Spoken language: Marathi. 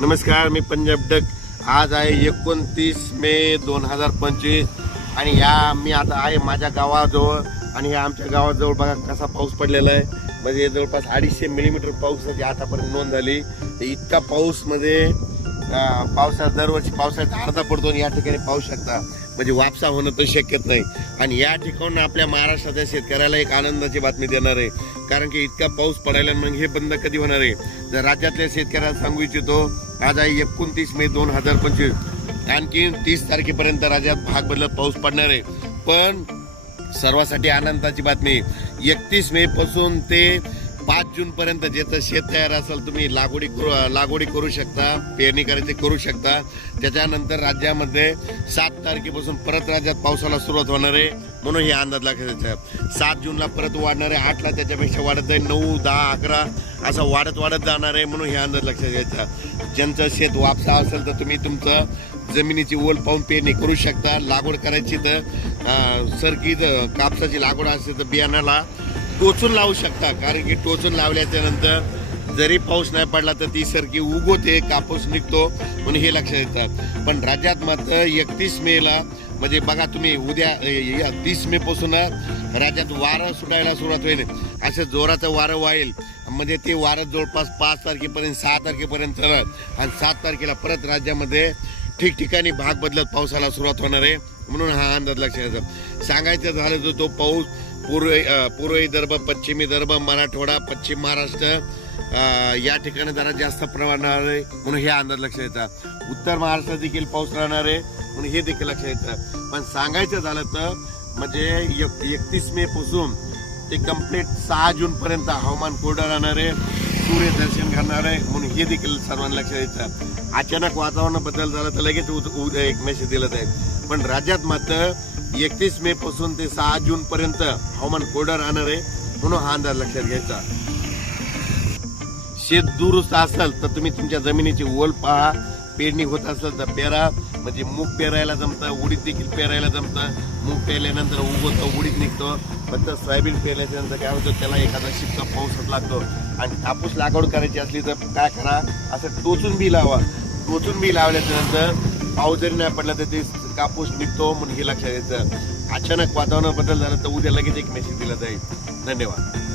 नमस्कार मी पंजाब डक. आज आहे एकोणतीस मे दोन हजार पंचवीस. आणि या मी आता आहे माझ्या गावाजवळ. आणि या आमच्या गावाजवळ बघा कसा पाऊस पडलेला आहे. म्हणजे जवळपास अडीचशे मिलीमीटर पावसाची आतापर्यंत नोंद झाली. तर इतका पाऊसमध्ये म्हणजे, पावसात दरवर्षी पावसाळ्यात अर्धा पडतो आणि या ठिकाणी पाऊस शकता. म्हणजे वापसा होणं तर शक्यच नाही. आणि या ठिकाणून आपल्या महाराष्ट्राच्या शेतकऱ्याला एक आनंदाची बातमी देणार आहे. कारण की इतका पाऊस पडायला मग हे बंद कधी होणार आहे? जर राज्यातल्या शेतकऱ्याला सांगू इच्छितो आज आहे एकोणतीस मे दोन हजार पंचवीस. आणखी तीस तारखेपर्यंत राज्यात भाग बदलत पाऊस पडणार आहे. पण सर्वांसाठी आनंदाची बातमी एकतीस मे पासून ते पाच जून पर्यंत ज्याचं शेत तयार असेल तुम्ही लागवडी लागवडी करू शकता पेरणी करायची करू शकता. त्याच्यानंतर राज्यामध्ये सात तारखेपासून परत राज्यात पावसाला सुरुवात होणार आहे. म्हणून हे अंदाज लक्षात सात जूनला परत वाढणार आहे आठला त्याच्यापेक्षा वाढत जाईल नऊ दहा अकरा असं वाढत वाढत जाणार आहे म्हणून हे अंदाज लक्षात घ्यायचा ज्यांचं शेत वापसा असेल तर तुम्ही तुमचं जमिनीची ओल पाहून पेरणी करू शकता. लागवड करायची तर सरकी कापसाची लागवड असेल तर बियाणाला टोचून लावू शकता. कारण की टोचून लावल्याच्या नंतर जरी पाऊस नाही पडला तर ती सरकी उगवते कापूस निघतो म्हणून हे लक्षात येतं. पण राज्यात मात्र एकतीस मेला म्हणजे बघा तुम्ही उद्या तीस मे पासून राज्यात वारं सुटायला सुरुवात होईल. असं जोराचं वारं वाईल म्हणजे ते वारं जवळपास पाच तारखेपर्यंत सहा तारखेपर्यंत चालत आणि सात तारखेला परत राज्यामध्ये ठिकठिकाणी भाग बदलत पावसाला सुरुवात होणार आहे. म्हणून हा अंदाज लक्षात येतो. सांगायचं झालं तर तो पाऊस पूर्व पूर्व विदर्भ पश्चिमी विदर्भ मराठवाडा पश्चिम महाराष्ट्र या ठिकाणी जरा जास्त प्रमाणावर आहे म्हणून हे अंदाज लक्षात येतात उत्तर महाराष्ट्रात देखील पाऊस राहणार आहे म्हणून हे देखील लक्षात येतं. पण सांगायचं झालं तर म्हणजे एकतीस मे पासून ते कंप्लीट सहा जून पर्यंत हवामान कोरडं राहणार आहे. सूर्य दर्शन करणार आहे म्हणून हे देखील सर्वांना लक्षात द्यायचं अचानक वातावरण बदल झाला तर लगेच उद- एक मेसेज दिला जाईल. पण राज्यात मात्र एकतीस मे पासून ते सहा जून पर्यंत हवामान कोरडं राहणार आहे म्हणून हा अंदाज लक्षात घ्यायचा. शेत दुरुस्त असेल तर तुम्ही तुमच्या जमिनीची ओल पहा पेरणी होत असेल तर पेरा म्हणजे मूग पेरायला जमतं उडीद देखील पेरायला जमतं. मूग पेरल्यानंतर उगवतं उडीद निघतो. फक्त सोयाबीन पेरल्याच्या नंतर काय होतं त्याला एखादा शिपका पाऊसच लागतो. आणि कापूस लागवड करायची असली तर काय करा असं टोचून बी लावा. टोचून बी लावल्याच्या नंतर पाऊस जरी नाही पडला तर ते कापूस निघतो म्हणून हे लक्षात यायचं अचानक वातावरण बदल झालं तर उद्या लगेच एक मेसेज दिला जाईल. धन्यवाद.